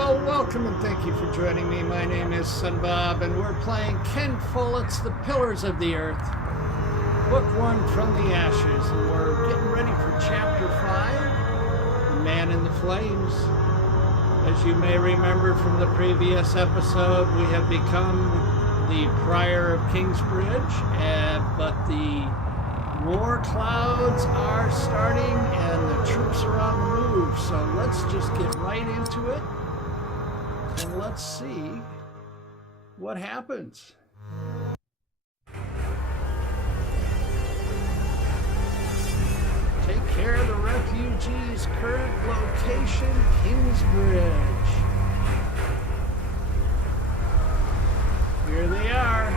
well, welcome and thank you for joining me. My name is Son Bob, and we're playing Ken Follett's The Pillars of the Earth, Book 1 from the Ashes, and we're getting ready for Chapter 5, The Man in the Flames. As you may remember from the previous episode, we have become the Prior of Kingsbridge, but the war clouds are starting and the troops are on the move, so let's just get right into it and let's see what happens. Take care of the refugees. Current location, Kingsbridge. Here they are.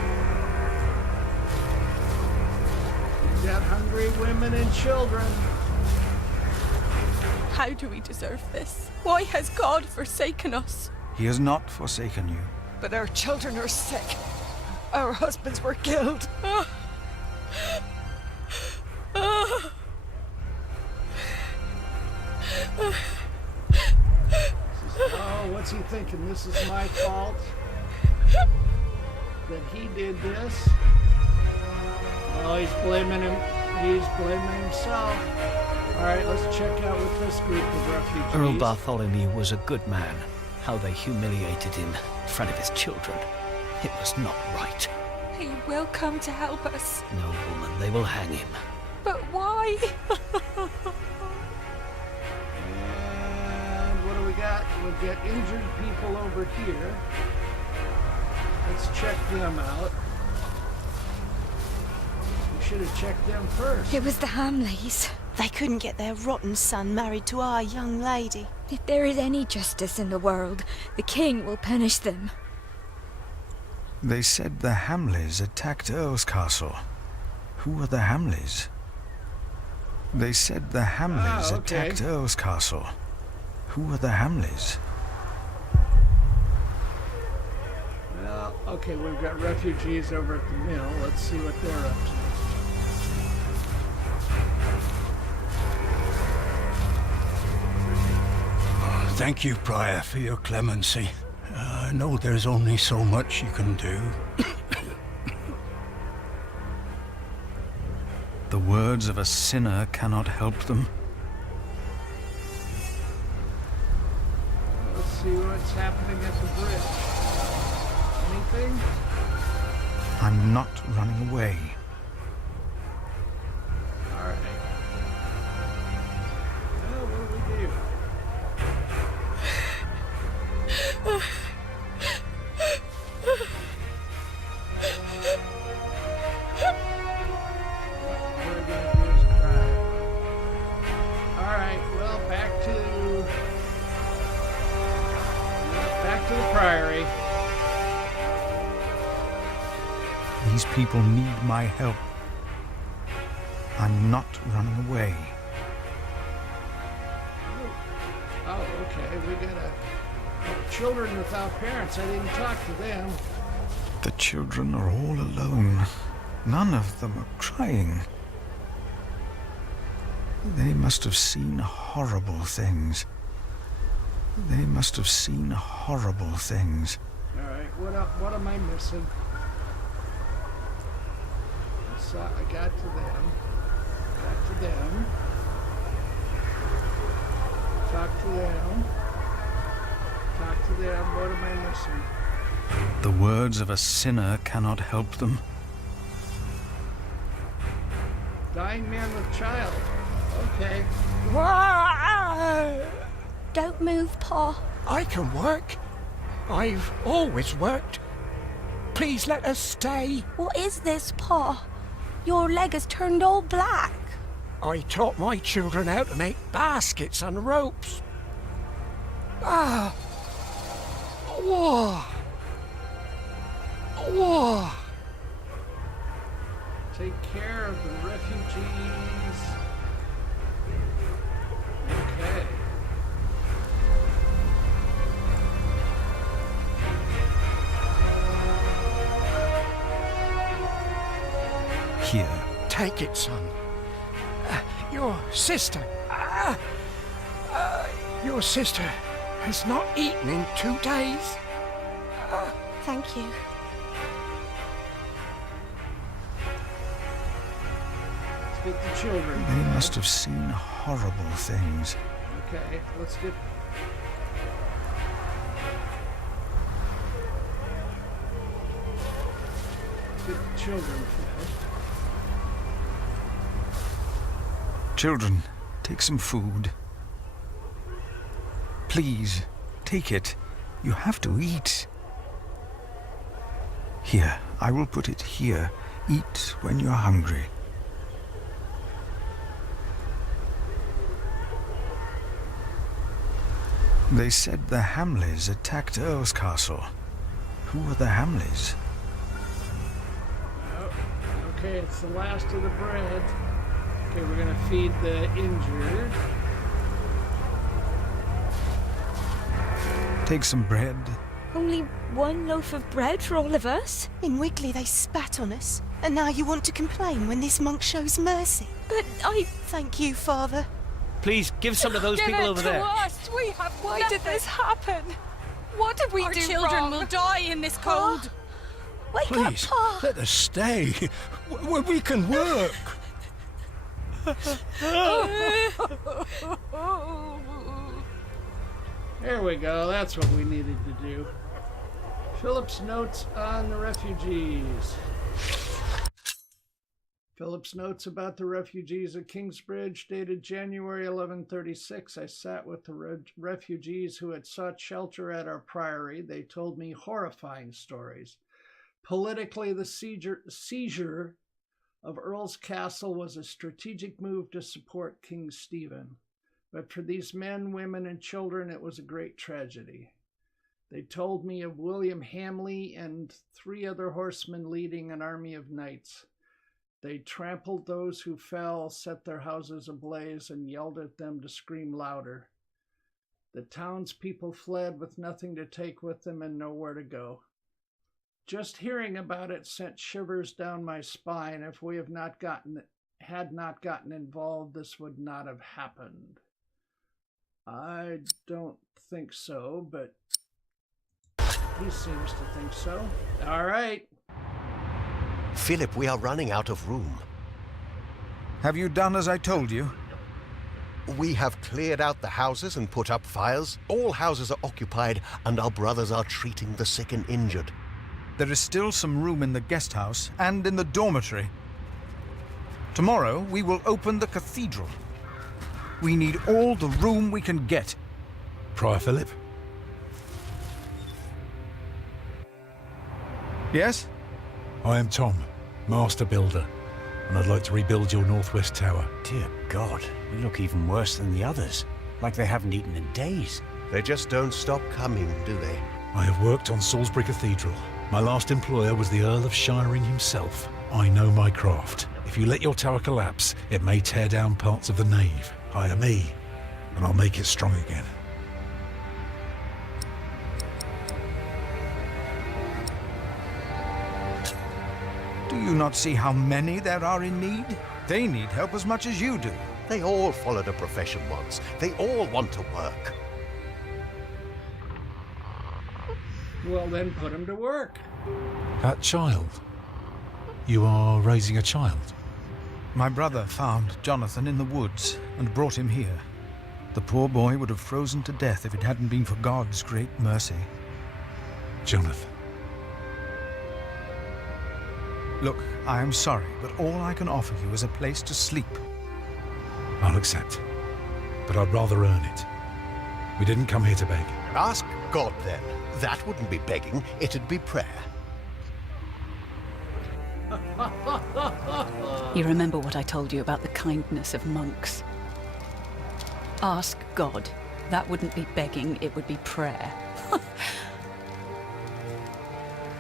We've got hungry women and children. How do we deserve this? Why has God forsaken us? He has not forsaken you. But our children are sick. Our husbands were killed. Oh, what's he thinking? This is my fault? That he did this? Oh, he's blaming him. He's blaming himself. All right, let's check out with this group of refugees. Earl Bartholomew was a good man. How they humiliated him in front of his children. It was not right. He will come to help us. No, woman, they will hang him. But why? And what do we got? We've got injured people over here. Let's check them out. We should have checked them first. It was the Hamleys. They couldn't get their rotten son married to our young lady. If there is any justice in the world, the king will punish them. They said the Hamleys attacked Earl's castle. Who are the Hamleys? They said the Hamleys attacked Earl's castle. Who are the Hamleys? Well, okay, we've got refugees over at the mill. Let's see what they're up to. Thank you, Prior, for your clemency. I know there's only so much you can do. The words of a sinner cannot help them. Let's see what's happening at the bridge. Anything? I'm not running away. All right. Well, what do we do? What we're gonna do is cry. All right. Well, back to the priory. These people need my help. I'm not running away. Oh, okay. We got children without parents. I didn't talk to them. The children are all alone. None of them are crying. They must have seen horrible things. They must have seen horrible things. All right. What am I missing? I got to them. Got to them. Talk to them. Talk to them. What am I missing? The words of a sinner cannot help them. Dying man with child. Okay. Don't move, Pa. I can work. I've always worked. Please let us stay. What is this, Pa? Your leg has turned all black. I taught my children how to make baskets and ropes. Whoa. Whoa. Take care of the refugees. Okay. Here. Take it, son. Your sister. Your sister has not eaten in 2 days. Thank you. Let's get the children. They must have seen horrible things. Okay, let's get the children first. Children, take some food. Please, take it. You have to eat. Here, I will put it here. Eat when you're hungry. They said the Hamleys attacked Earl's Castle. Who are the Hamleys? Oh, okay, it's the last of the bread. Okay, we're gonna feed the injured. Take some bread. Only one loaf of bread for all of us? In Wiggly they spat on us, and now you want to complain when this monk shows mercy. But Thank you, Father. Please, give some to those Give people it over to there. us. We have Why did this happen? What did we do wrong? Our children will die in this cold. wake Please, up, Pa! let us stay. We can work. There we go, that's what we needed to do. Philip's notes on the refugees. Philip's notes about the refugees at Kingsbridge, dated January 1136. I sat with the refugees who had sought shelter at our priory. They told me horrifying stories. Politically, the seizure of Earl's Castle was a strategic move to support King Stephen. But for these men, women, and children, it was a great tragedy. They told me of William Hamley and 3 other horsemen leading an army of knights. They trampled those who fell, set their houses ablaze, and yelled at them to scream louder. The townspeople fled with nothing to take with them and nowhere to go. Just hearing about it sent shivers down my spine. If we had not gotten involved, this would not have happened. I don't think so, but he seems to think so. All right. Philip, we are running out of room. Have you done as I told you? We have cleared out the houses and put up fires. All houses are occupied, and our brothers are treating the sick and injured. There is still some room in the guest house and in the dormitory. Tomorrow, we will open the cathedral. We need all the room we can get. Prior Philip? Yes? I am Tom, Master Builder, and I'd like to rebuild your northwest tower. Dear God, we look even worse than the others. Like they haven't eaten in days. They just don't stop coming, do they? I have worked on Salisbury Cathedral. My last employer was the Earl of Shiring himself. I know my craft. If you let your tower collapse, it may tear down parts of the nave. Hire me, and I'll make it strong again. Do you not see how many there are in need? They need help as much as you do. They all followed a profession once. They all want to work. Well, then put him to work. That child? You are raising a child? My brother found Jonathan in the woods and brought him here. The poor boy would have frozen to death if it hadn't been for God's great mercy. Jonathan. Look, I am sorry, but all I can offer you is a place to sleep. I'll accept. But I'd rather earn it. We didn't come here to beg. Ask God, then. That wouldn't be begging, it'd be prayer. You remember what I told you about the kindness of monks? Ask God. That wouldn't be begging, it would be prayer.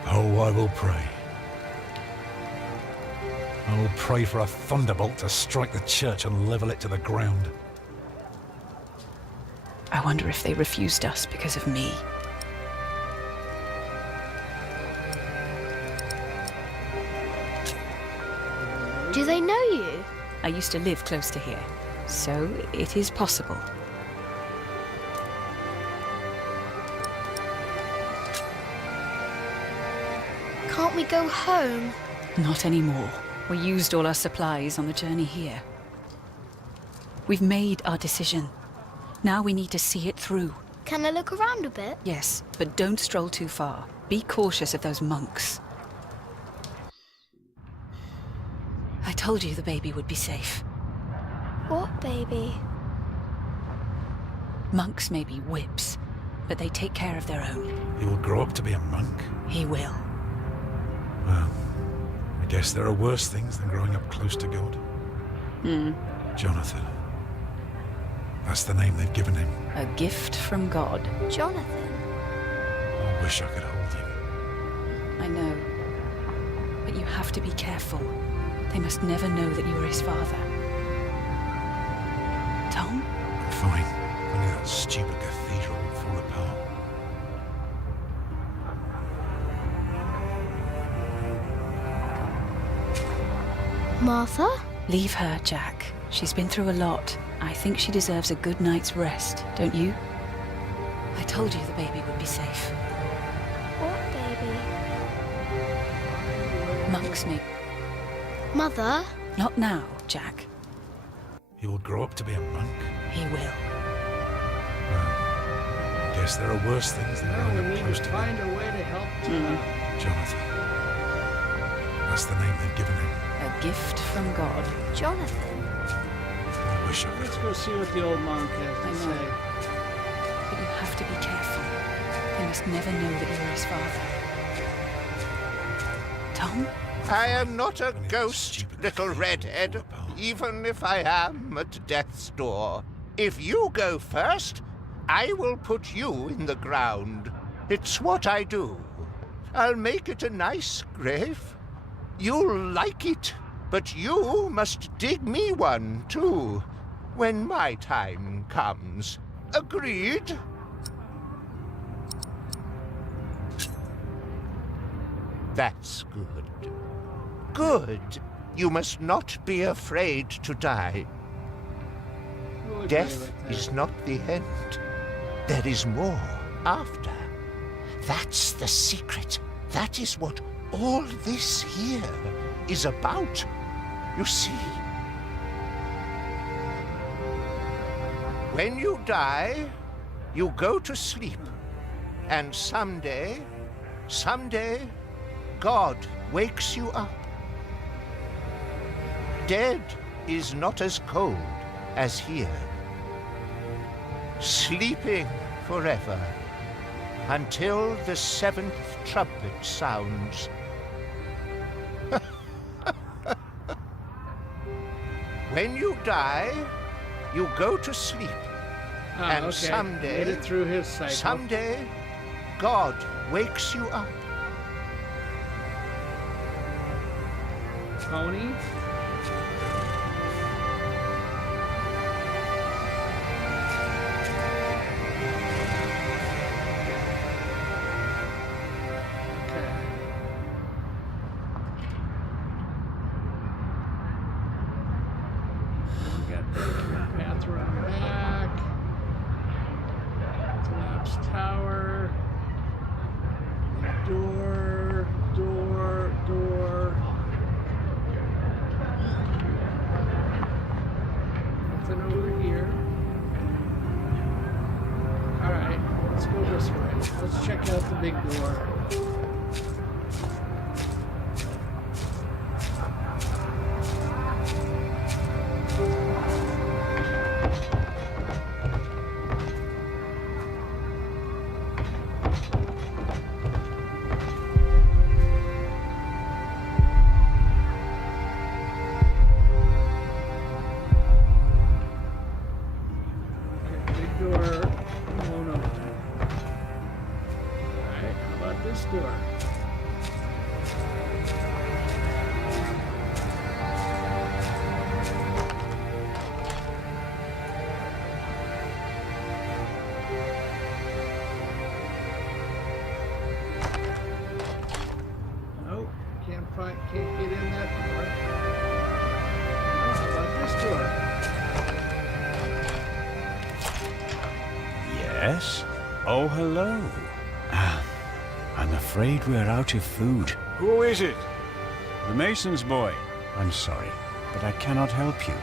Oh, I will pray. I will pray for a thunderbolt to strike the church and level it to the ground. I wonder if they refused us because of me. Do they know you? I used to live close to here, so it is possible. Can't we go home? Not anymore. We used all our supplies on the journey here. We've made our decision. Now we need to see it through. Can I look around a bit? Yes, but don't stroll too far. Be cautious of those monks. I told you the baby would be safe. What baby? Monks may be whips, but they take care of their own. He will grow up to be a monk? He will. Well, I guess there are worse things than growing up close to God. Jonathan. That's the name they've given him. A gift from God. Jonathan? I wish I could hold him. I know. But you have to be careful. They must never know that you are his father. Tom? I'm fine. Only that stupid cathedral will fall apart. Martha? Leave her, Jack. She's been through a lot. I think she deserves a good night's rest, don't you? I told you the baby would be safe. What baby? Monks may... Mother? Not now, Jack. He will grow up to be a monk? He will. Well, I guess there are worse things than Well, we growing up need close to to find God. a way to help Jonathan. That's the name they've given him. A gift from God. Jonathan? I wish I could. Let's go see what the old monk has to I know. say. But you have to be careful. They must never know that you are his father. Tom? I am not a Only that ghost, stupid little cathedral will redhead, fall apart. even if I am at death's door. If you go first, I will put you in the ground. It's what I do. I'll make it a nice grave. You'll like it, but you must dig me one, too, when my time comes. Agreed? That's good. Good. You must not be afraid to die. We'll agree Death with that. is not the end. There is more after. That's the secret. That is what all this here is about. You see, when you die, you go to sleep. And someday, God wakes you up. Dead is not as cold as here. Sleeping forever until the 7th trumpet sounds. When you die, you go to sleep. And okay. someday, Made it through his cycle. someday, God wakes you up. Tony? Okay. We got the path around back. Collapsed tower. Door. Nothing over here. Alright, let's go this way. Let's check out the big door. Okay, big door won't open. Alright, how about this door? Nope, can't get in that door. How about this door? Yes? Oh, hello. I'm afraid we're out of food. Who is it? The mason's boy. I'm sorry, but I cannot help you.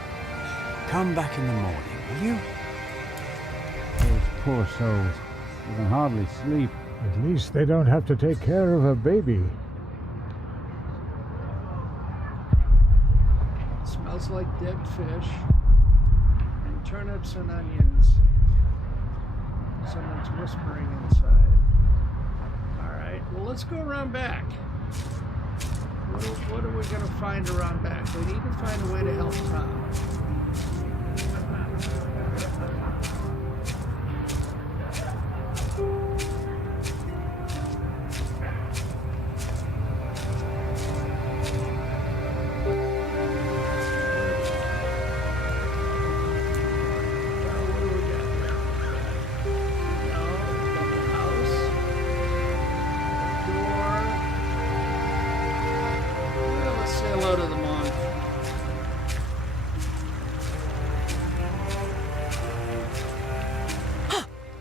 Come back in the morning, will you? Those poor souls. They can hardly sleep. At least they don't have to take care of a baby. It smells like dead fish and turnips and onions. Someone's whispering inside. All right, well, let's go around back. What are we going to find around back? We need to find a way to help Tom.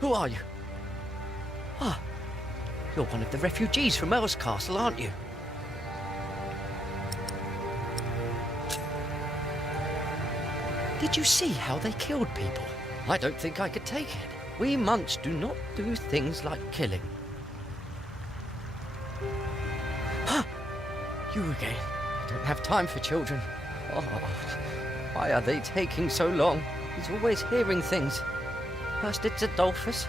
Who are you? Ah, you're one of the refugees from Earl's Castle, aren't you? Did you see how they killed people? I don't think I could take it. We monks do not do things like killing. Huh! You again. I don't have time for children. Oh, why are they taking so long? He's always hearing things. First it's Adolphus,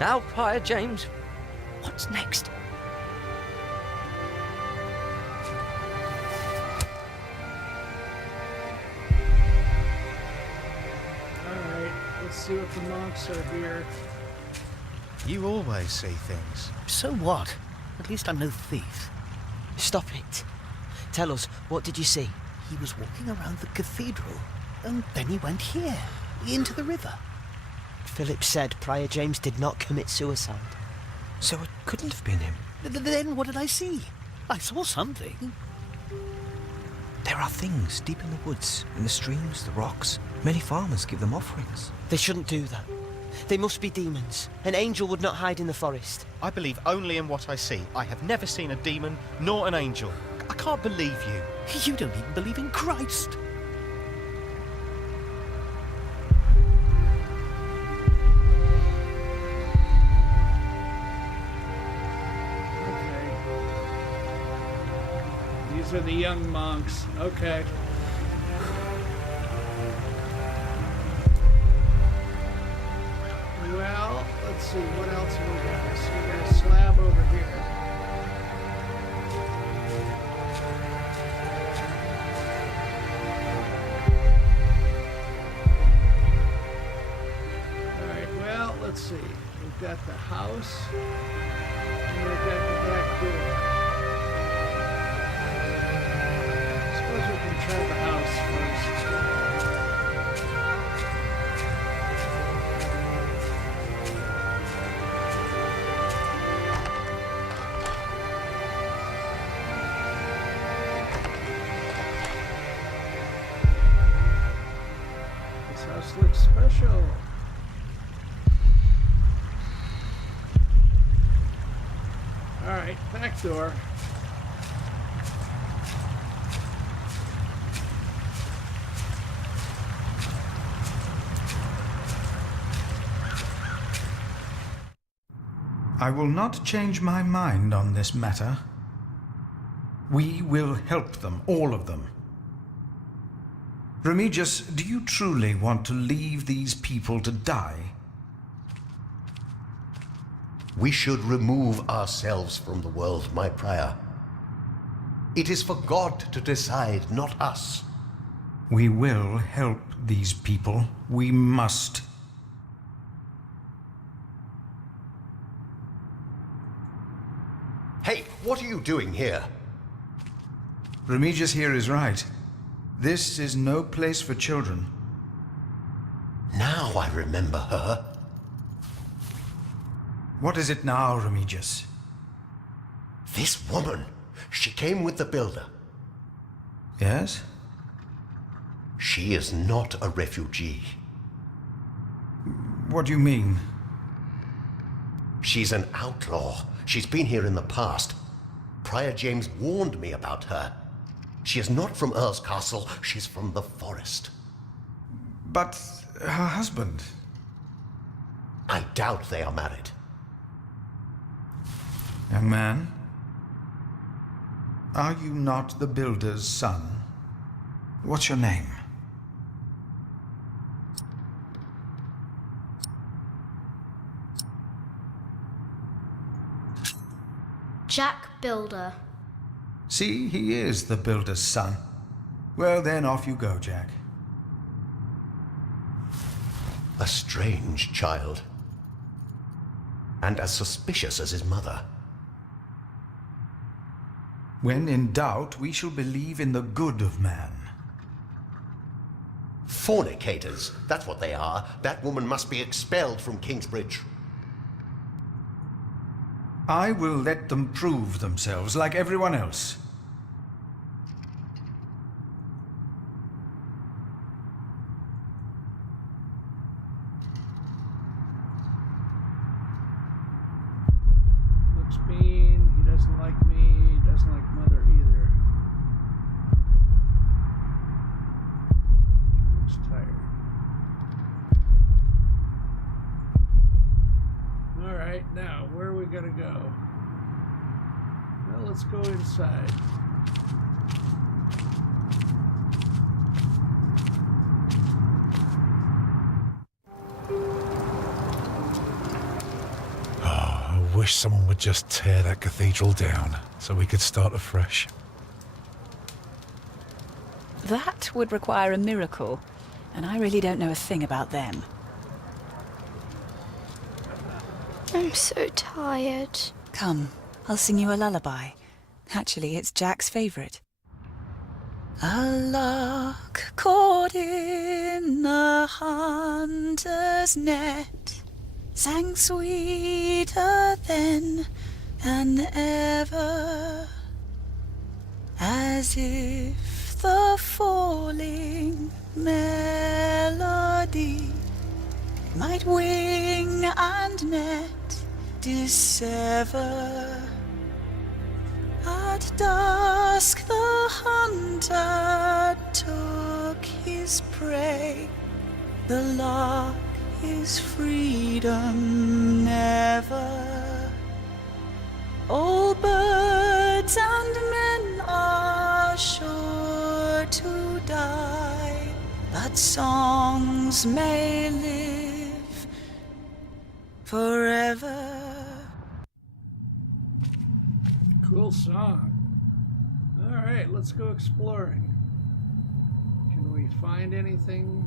now Prior James. What's next? Alright, let's see what the monks are here. You always see things. So what? At least I'm no thief. Stop it. Tell us, what did you see? He was walking around the cathedral, and then he went here, into the river. Philip said Prior James did not commit suicide. So it couldn't have been him. Then what did I see? I saw something. There are things deep in the woods, in the streams, the rocks. Many farmers give them offerings. They shouldn't do that. They must be demons. An angel would not hide in the forest. I believe only in what I see. I have never seen a demon nor an angel. I can't believe you. You don't even believe in Christ. These are the young monks. Okay. Well, let's see. What else have we got? So we got a slab over here. Alright, well, let's see. We've got the house. And we've got the back door. Suppose we can try the house first. This house looks special. All right, back door. I will not change my mind on this matter. We will help them, all of them. Remigius, do you truly want to leave these people to die? We should remove ourselves from the world, my prior. It is for God to decide, not us. We will help these people. We must. Hey, what are you doing here? Remigius here is right. This is no place for children. Now I remember her. What is it now, Remigius? This woman. She came with the builder. Yes? She is not a refugee. What do you mean? She's an outlaw. She's been here in the past. Prior James warned me about her. She is not from Earl's Castle, she's from the forest. But her husband? I doubt they are married. Young man, are you not the builder's son? What's your name? Jack Builder. See, he is the builder's son. Well, then off you go, Jack. A strange child. And as suspicious as his mother. When in doubt, we shall believe in the good of man. Fornicators, that's what they are. That woman must be expelled from Kingsbridge. I will let them prove themselves like everyone else. Looks mean. He doesn't like me. He doesn't like Mother either. He looks tired. All right, now where are we gonna go? Well, let's go inside. I wish someone would just tear that cathedral down so we could start afresh. That would require a miracle, and I really don't know a thing about them. I'm so tired. Come, I'll sing you a lullaby. Actually, it's Jack's favourite. A lark caught in a hunter's net sang sweeter then than ever, as if the falling melody might wing and net dissever. At dusk the hunter took his prey. The lark is freedom never. All birds and men are sure to die, but songs may live forever. Cool song. All right, let's go exploring. Can we find anything?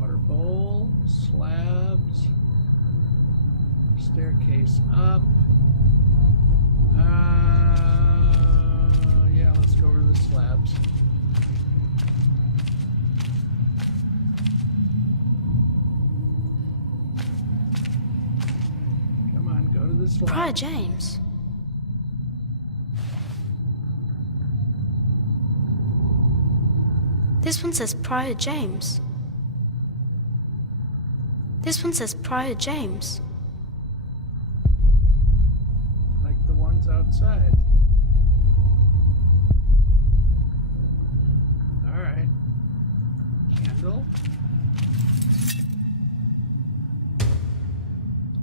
Water bowl, slabs, staircase up. Yeah, let's go over the slabs. Come on, go to the slabs. Prior James. This one says Prior James. This one says Prior James. Like the ones outside. All right. Candle.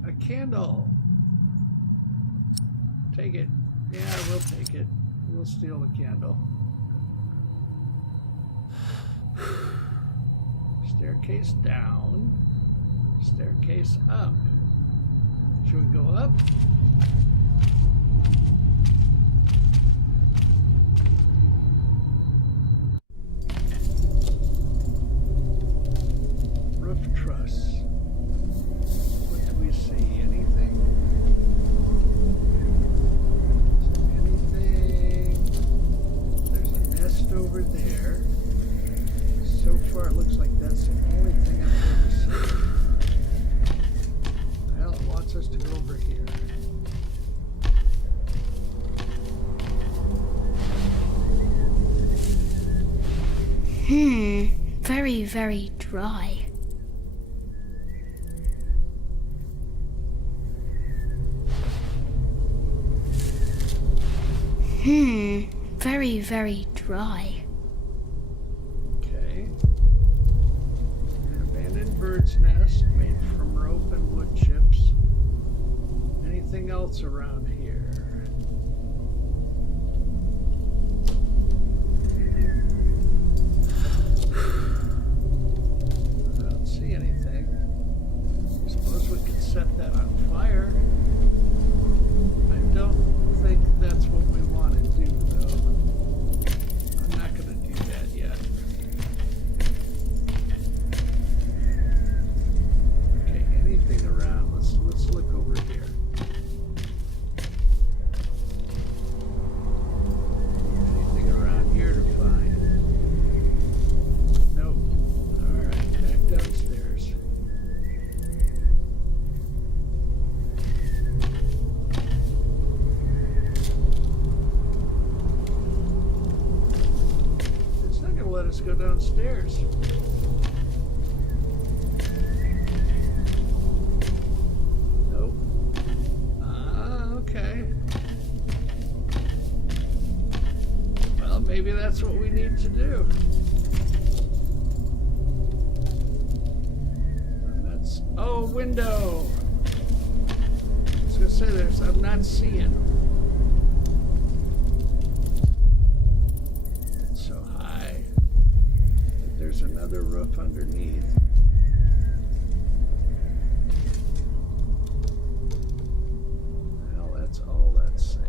A candle. Take it. Yeah, we'll take it. We'll steal the candle. Staircase down. Staircase up. Should we go up? Roof truss. What do we see? Anything? There's a nest over there. So far it looks like that's the only thing I've ever seen. Well, it wants us to go over here. Very, very dry. Very, very dry. Okay. An abandoned bird's nest made from rope and wood chips. Anything else around here? I don't see anything. I suppose we could set that on fire. I don't think that's what we want to do, though. I'm not going to do that yet. Okay, anything around? Let's look over here. Anything around here to find? Nope. All right, back downstairs. It's not going to let us go downstairs. Nope. Okay. Well, maybe that's what we need to do. And that's... Oh, window! I was going to say there's... I'm not seeing. It's so high. But there's another roof underneath. Well, that's all that's saying.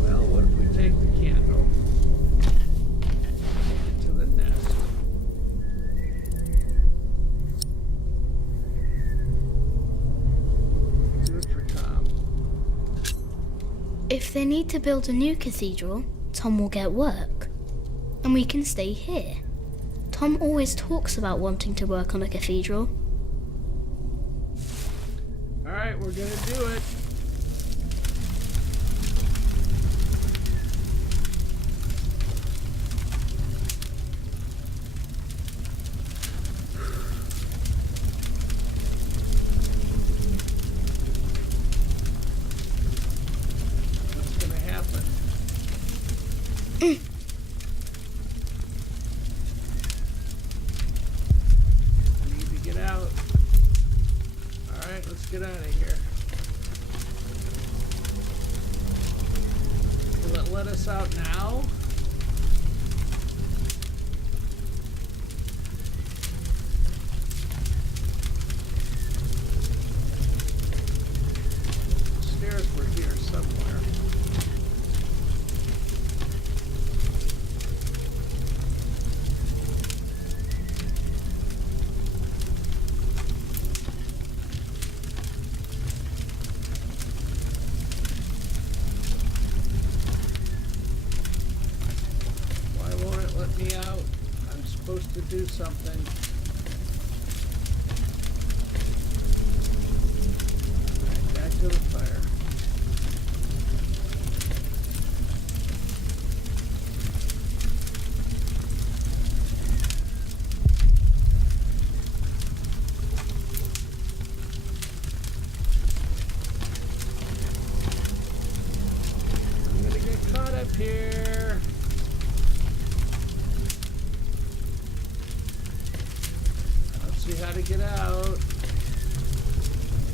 Well, what if we take the candle? Take it to the nest. Do it for Tom. If they need to build a new cathedral, Tom will get work. And we can stay here. Tom always talks about wanting to work on a cathedral. Alright, we're gonna do it. What's gonna happen? I need to get out. Alright, let's get out of here. Will it let us out now? The stairs were here somewhere. Why won't it let me out? I'm supposed to do something. Alright, back to the fire. I'm gonna get caught up here. I don't see how to get out.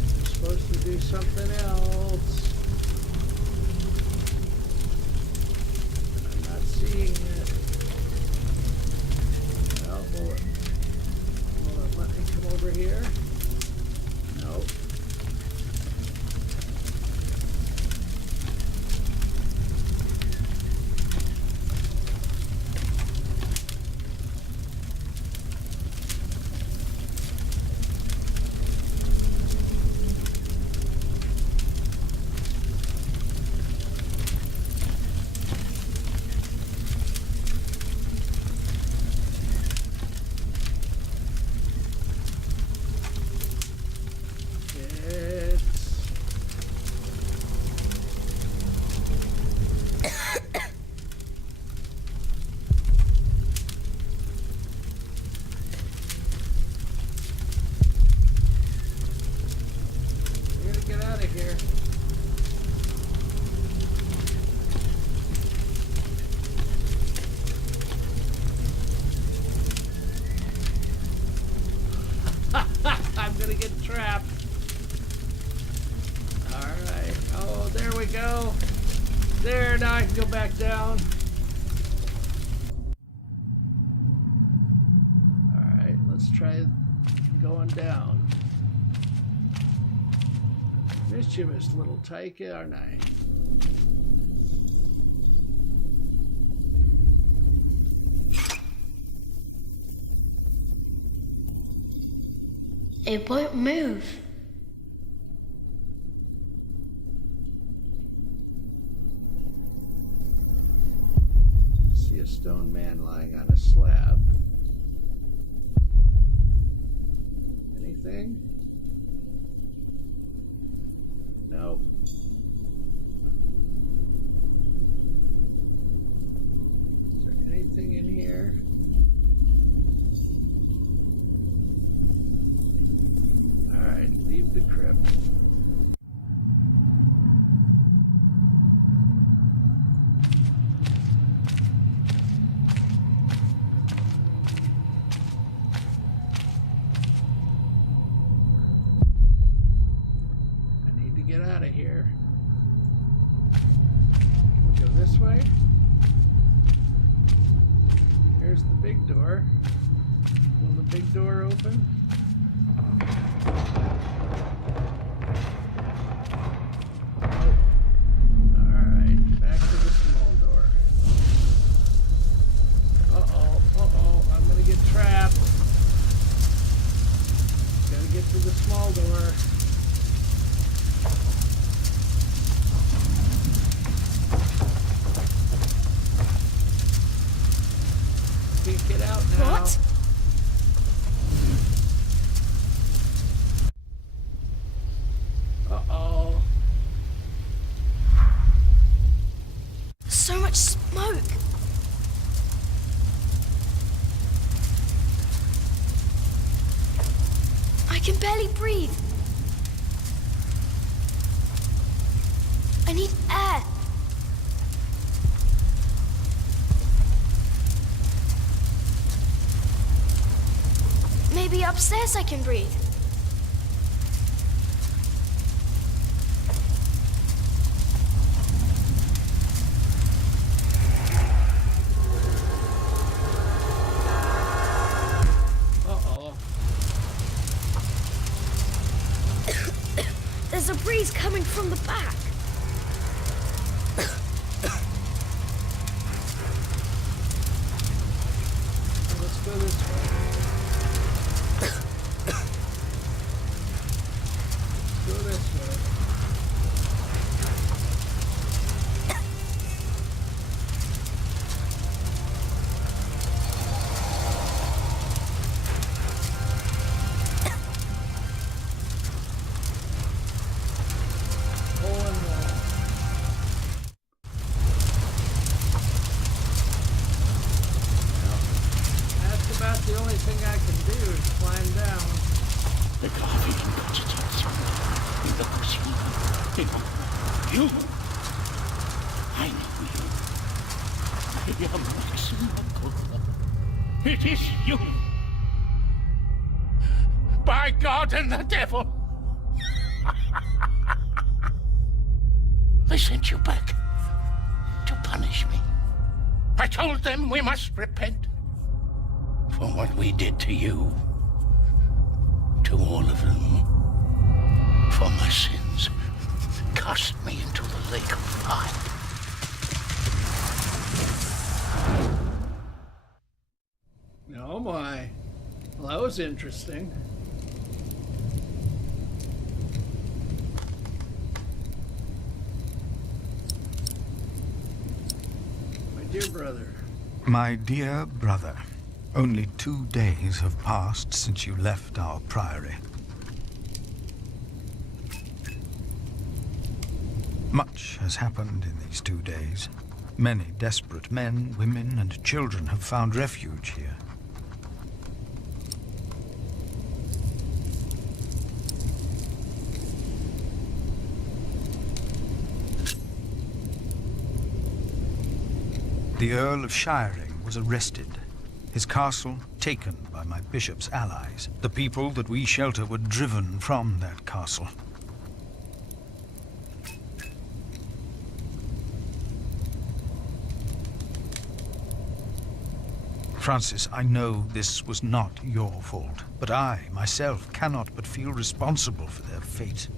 I'm supposed to do something else. I'm not seeing it. Well, will it let me come over here? Nope. gonna get trapped. Alright. Oh, there we go. There, now I can go back down. Alright, let's try going down. Mischievous little taika, aren't I? It won't move. See a stone man lying on a slab. Anything? Nope. Is there anything in here? Alright, leave the crypt. I need to get out of here. Can we go this way? Here's the big door. Will the big door open? Alright, back to the small door. Uh-oh, I'm gonna get trapped. Gotta get to the small door. Can't get out now. What? Uh-oh. So much smoke. I can barely breathe. I need air. Maybe upstairs I can breathe. There's a breeze coming from the back. Let's go this way. Let's go this way. The only thing I can do is climb down. The guardian constitution in the cushion. You! I know you. I am Maximum. It is you! By God and the devil! They sent you back to punish me. I told them we must repent for what we did to you, to all of them, for my sins, cast me into the lake of fire. Oh my. Well, that was interesting. My dear brother. My dear brother. Only 2 days have passed since you left our priory. Much has happened in these 2 days. Many desperate men, women, and children have found refuge here. The Earl of Shiring was arrested, his castle taken by by my bishop's allies. The people that we shelter were driven from that castle. Francis, I know this was not your fault, but I, myself, cannot but feel responsible for their fate.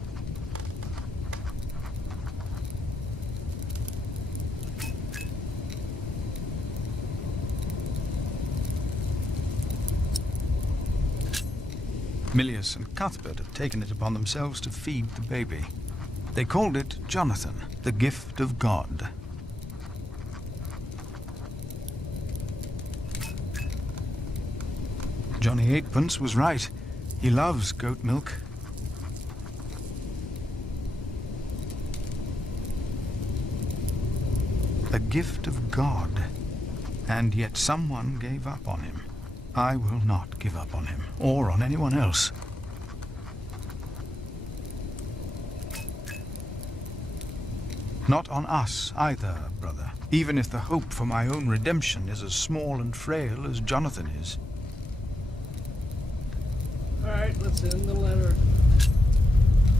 Milius and Cuthbert have taken it upon themselves to feed the baby. They called it Jonathan, the gift of God. Johnny Eightpence was right. He loves goat milk. A gift of God. And yet someone gave up on him. I will not give up on him, or on anyone else. Not on us either, brother, even if the hope for my own redemption is as small and frail as Jonathan is. All right, let's end the letter.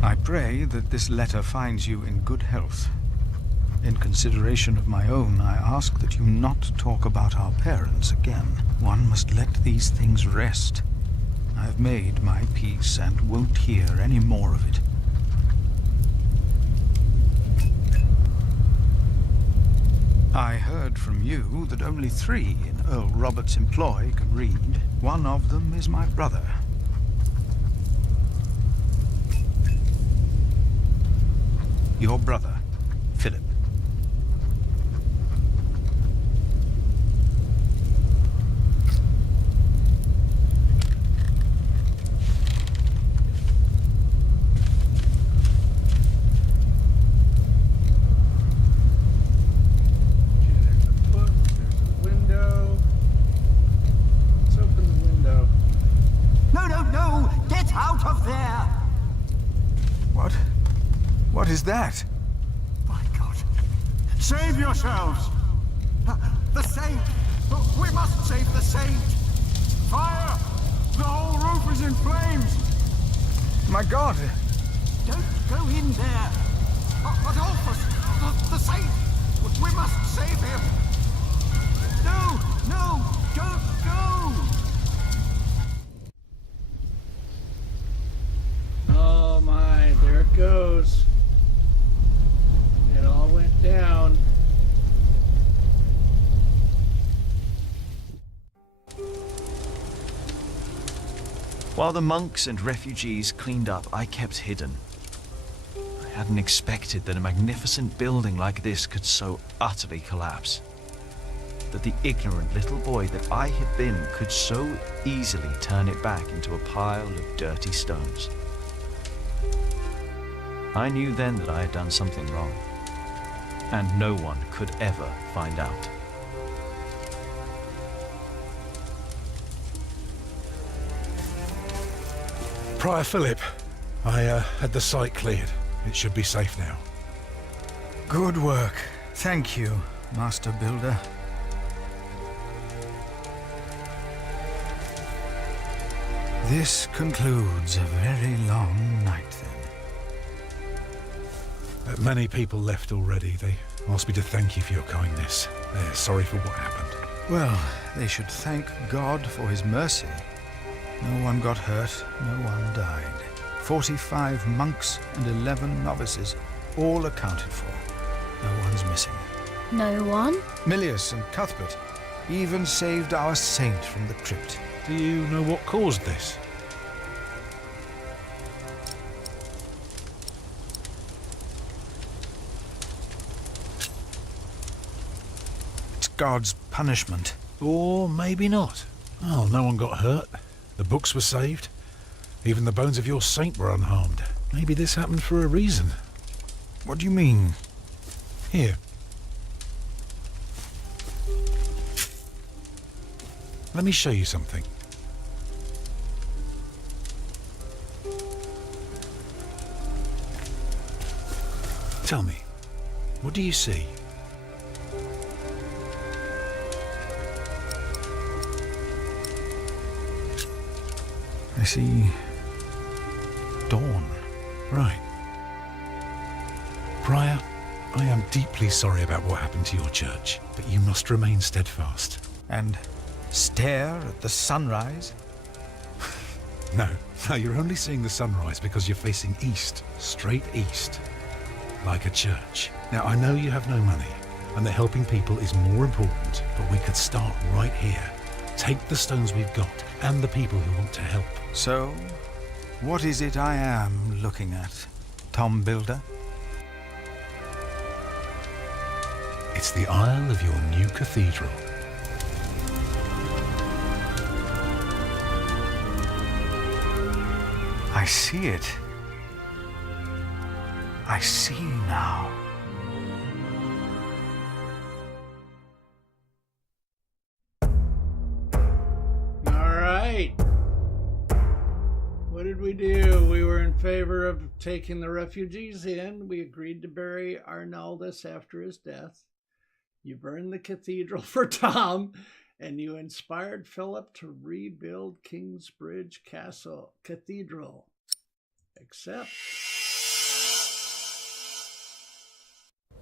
I pray that this letter finds you in good health. In consideration of my own, I ask that you not talk about our parents again. One must let these things rest. I have made my peace and won't hear any more of it. I heard from you that only 3 in Earl Robert's employ can read. One of them is my brother. Your brother, Philip. What is that? My God. Save yourselves! The saint! We must save the saint! Fire! The whole roof is in flames! My God! Don't go in there! Adolphus! The saint! We must save him! No! No! Don't go! Oh my, there it goes. It all went down. While the monks and refugees cleaned up, I kept hidden. I hadn't expected that a magnificent building like this could so utterly collapse. That the ignorant little boy that I had been could so easily turn it back into a pile of dirty stones. I knew then that I had done something wrong, and no one could ever find out. Prior Philip, I had the site cleared. It should be safe now. Good work. Thank you, Master Builder. This concludes a very long night then. Many people left already. They asked me to thank you for your kindness. They're sorry for what happened. Well, they should thank God for his mercy. No one got hurt, no one died. 45 monks and 11 novices, all accounted for. No one's missing. No one? Milius and Cuthbert even saved our saint from the crypt. Do you know what caused this? It's God's punishment. Or maybe not. Oh, no one got hurt. The books were saved. Even the bones of your saint were unharmed. Maybe this happened for a reason. What do you mean? Here. Let me show you something. Tell me, what do you see? I see dawn. Right. Prior, I am deeply sorry about what happened to your church, but you must remain steadfast. And stare at the sunrise? No, you're only seeing the sunrise because you're facing east, straight east, like a church. Now, I know you have no money, and that helping people is more important, but we could start right here. Take the stones we've got, and the people who want to help. So, what is it I am looking at, Tom Builder? It's the aisle of your new cathedral. I see it. I see now. All right. What did we do? We were in favor of taking the refugees in. We agreed to bury Arnaldus after his death. You burned the cathedral for Tom, and you inspired Philip to rebuild Kingsbridge Cathedral. Except...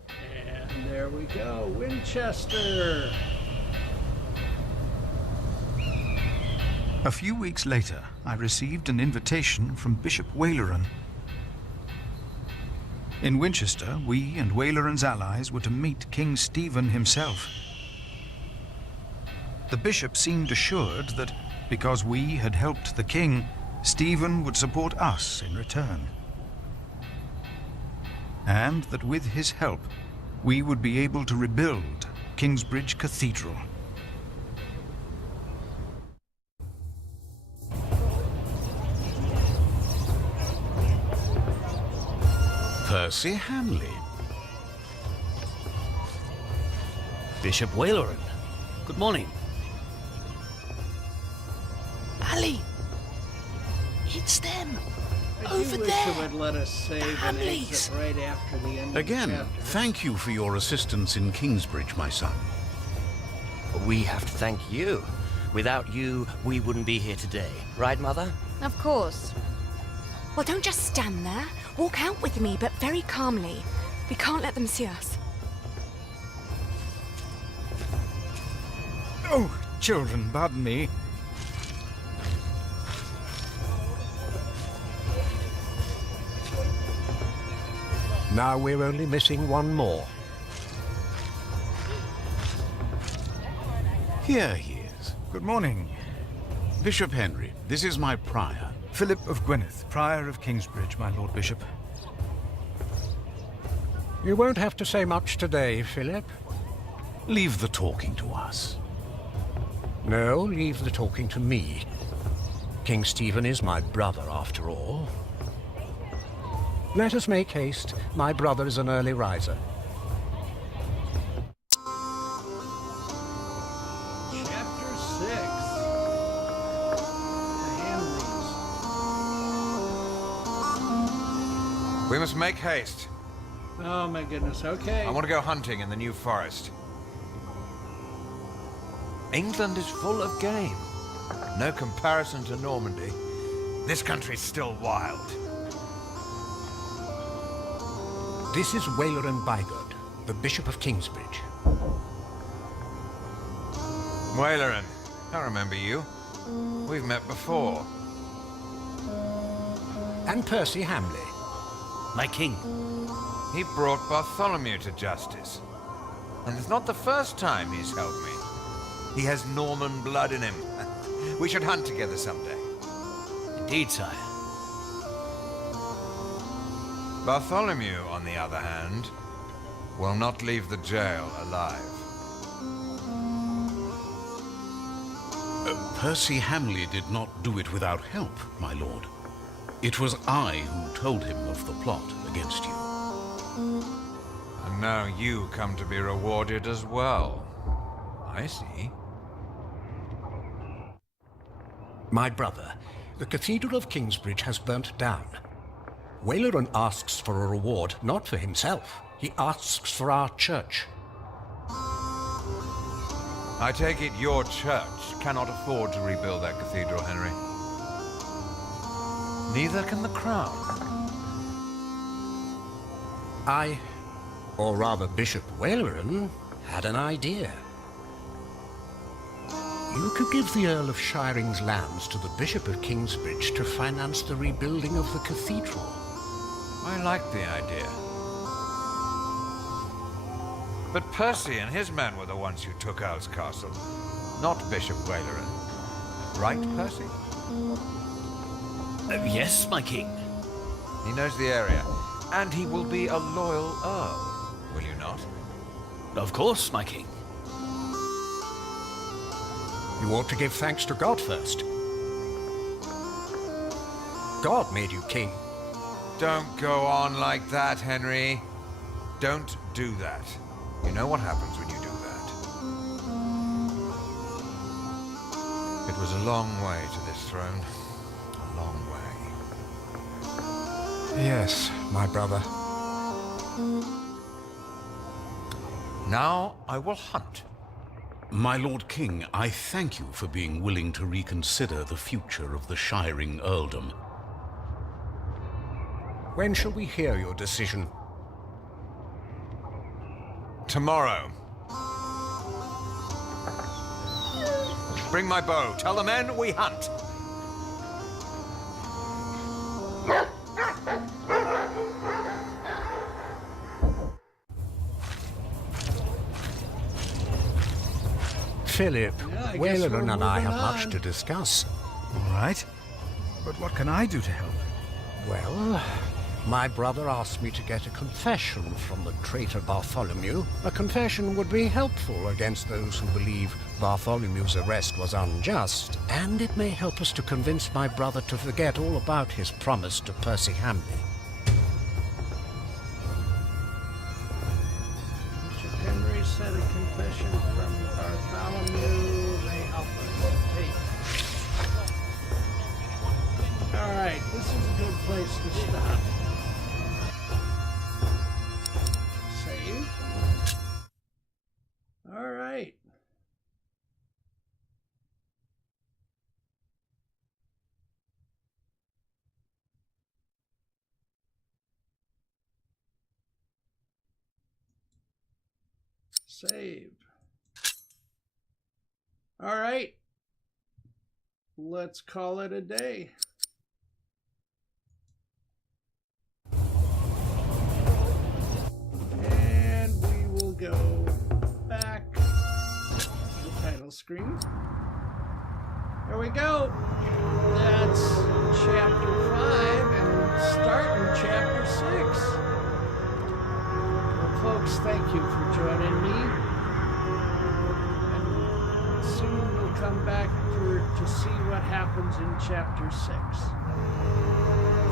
And there we go, Winchester. A few weeks later, I received an invitation from Bishop Waleran. In Winchester, we and Waleran's allies were to meet King Stephen himself. The bishop seemed assured that because we had helped the king, Stephen would support us in return. And that with his help, we would be able to rebuild Kingsbridge Cathedral. Percy Hamley. Bishop Waleran. Good morning. Ali! It's them! I Over do wish there! it would let us save an exit right after the end Again, of the chapter. thank you for your assistance in Kingsbridge, my son. We have to thank you. Without you, we wouldn't be here today. Right, Mother? Of course. Well, don't just stand there. Walk out with me, but very calmly. We can't let them see us. Oh, children, pardon me. Now we're only missing one more. Here he is. Good morning. Bishop Henry, this is my prior. Philip of Gwynedd, Prior of Kingsbridge, my Lord Bishop. You won't have to say much today, Philip. Leave the talking to us. No, leave the talking to me. King Stephen is my brother, after all. Let us make haste. My brother is an early riser. Chapter 6. We must make haste. Oh my goodness, okay. I want to go hunting in the New Forest. England is full of game. No comparison to Normandy. This country's still wild. This is Waleran Bygod, the Bishop of Kingsbridge. Waleran, I remember you. We've met before. And Percy Hamley. My king. He brought Bartholomew to justice. And it's not the first time he's helped me. He has Norman blood in him. We should hunt together someday. Indeed, sire. Bartholomew, on the other hand, will not leave the jail alive. Percy Hamley did not do it without help, my lord. It was I who told him of the plot against you. And now you come to be rewarded as well. I see. My brother, the Cathedral of Kingsbridge has burnt down. Waleran asks for a reward, not for himself. He asks for our church. I take it your church cannot afford to rebuild that cathedral, Henry. Neither can the crown. I, or rather Bishop Waleran, had an idea. You could give the Earl of Shiring's lands to the Bishop of Kingsbridge to finance the rebuilding of the cathedral. I like the idea. But Percy and his men were the ones who took Earl's Castle, not Bishop Waleran. Right, Percy? Yes, my king. He knows the area, and he will be a loyal Earl, will you not? Of course, my king. You ought to give thanks to God first. God made you king. Don't go on like that, Henry. Don't do that. You know what happens when you do that. It was a long way to this throne. A long way. Yes, my brother. Now I will hunt. My Lord King, I thank you for being willing to reconsider the future of the Shiring Earldom. When shall we hear your decision? Tomorrow. Bring my bow. Tell the men we hunt. Philip, I guess Waleran we're and I moving have much on. to discuss. All right. But what can I do to help? Well, my brother asked me to get a confession from the traitor Bartholomew. A confession would be helpful against those who believe Bartholomew's arrest was unjust, and it may help us to convince my brother to forget all about his promise to Percy Hamley. Bishop Henry said a confession from Bartholomew may help us take. All right, this is a good place to stop. Save. All right. Save. All right. Let's call it a day. And we will go back to the title screen. There we go. That's chapter 5 and starting chapter 6. Well, folks, thank you for joining me. And soon we'll come back to see what happens in chapter 6.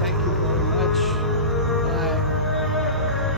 Thank you very much.